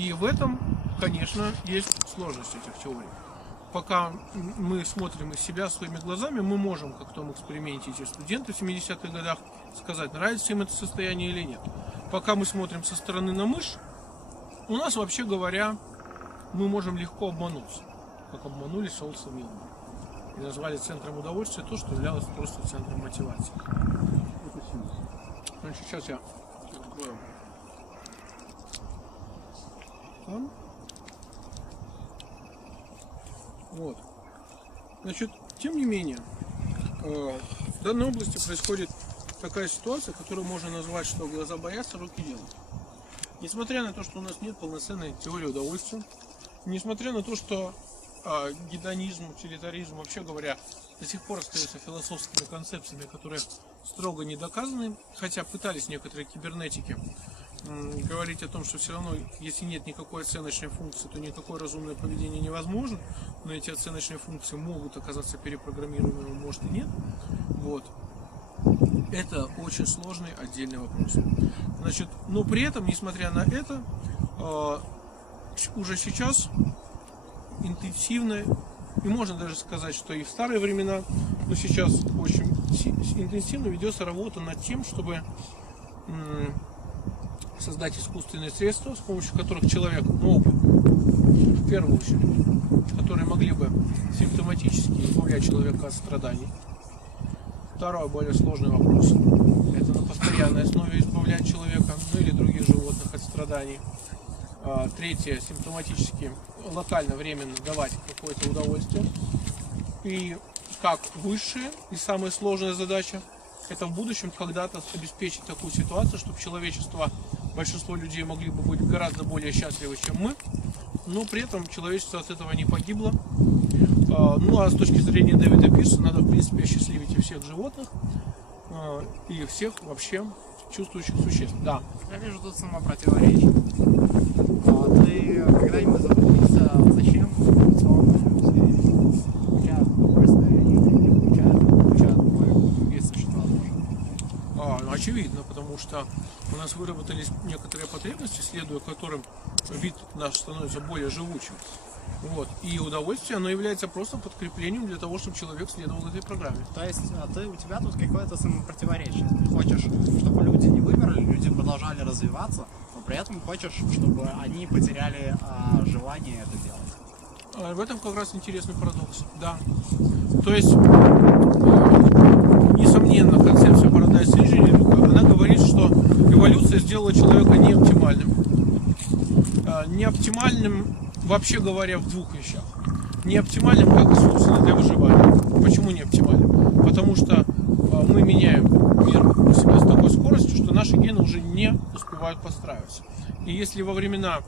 И в этом, конечно, есть сложность этих теорий. Пока мы смотрим из себя своими глазами, мы можем, как в том эксперименте эти студенты в 70-х годах, сказать, нравится им это состояние или нет. Пока мы смотрим со стороны на мышь, у нас, вообще говоря, мы можем легко обмануться, как обманули Солнце Милна. И назвали центром удовольствия то, что являлось просто центром мотивации. Значит, сейчас я открою. Там. Вот. Значит, тем не менее, э, в данной области происходит такая ситуация, которую можно назвать, что глаза боятся, руки делают. Несмотря на то, что у нас нет полноценной теории удовольствия, несмотря на то, что э, гедонизм, утилитаризм, вообще говоря, до сих пор остаются философскими концепциями, которые строго не доказаны, хотя пытались некоторые кибернетики говорить о том, что все равно, если нет никакой оценочной функции, то никакое разумное поведение невозможно, но эти оценочные функции могут оказаться перепрограммируемыми, может и нет. Вот. Это очень сложный отдельный вопрос. Значит, но при этом, несмотря на это, э, уже сейчас интенсивно, и можно даже сказать, что и в старые времена, но сейчас очень си- интенсивно ведется работа над тем, чтобы создать искусственные средства, с помощью которых человек мог бы, в первую очередь, которые могли бы симптоматически избавлять человека от страданий. Второй более сложный вопрос. Это на постоянной основе избавлять человека, ну или других животных от страданий. А, Третье, симптоматически, локально, временно давать какое-то удовольствие. И как высшая и самая сложная задача, это в будущем когда-то обеспечить такую ситуацию, чтобы человечество, большинство людей могли бы быть гораздо более счастливы, чем мы, но при этом человечество от этого не погибло. А, Ну а с точки зрения Дэвида Пирса надо в принципе осчастливить и всех животных, а, и всех вообще чувствующих существ. Да. Я вижу тут самопротиворечие. А очевидно, потому что у нас выработались некоторые потребности, следуя которым вид наш становится более живучим. Вот. И удовольствие, оно является просто подкреплением для того, чтобы человек следовал этой программе. То есть а ты, у тебя тут какое-то самопротиворечие. Ты хочешь, чтобы люди не вымерли, люди продолжали развиваться, но при этом хочешь, чтобы они потеряли а, желание это делать. А В этом как раз интересный парадокс. Да. То есть, Неоптимальным, вообще говоря, в двух вещах. Неоптимальным как, собственно, для выживания. Почему неоптимальным? Потому что э, мы меняем мир у себя с такой скоростью, что наши гены уже не успевают подстраиваться. И если во времена,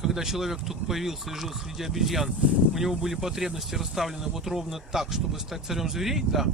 когда человек только появился и жил среди обезьян, у него были потребности расставлены вот ровно так, чтобы стать царем зверей, да,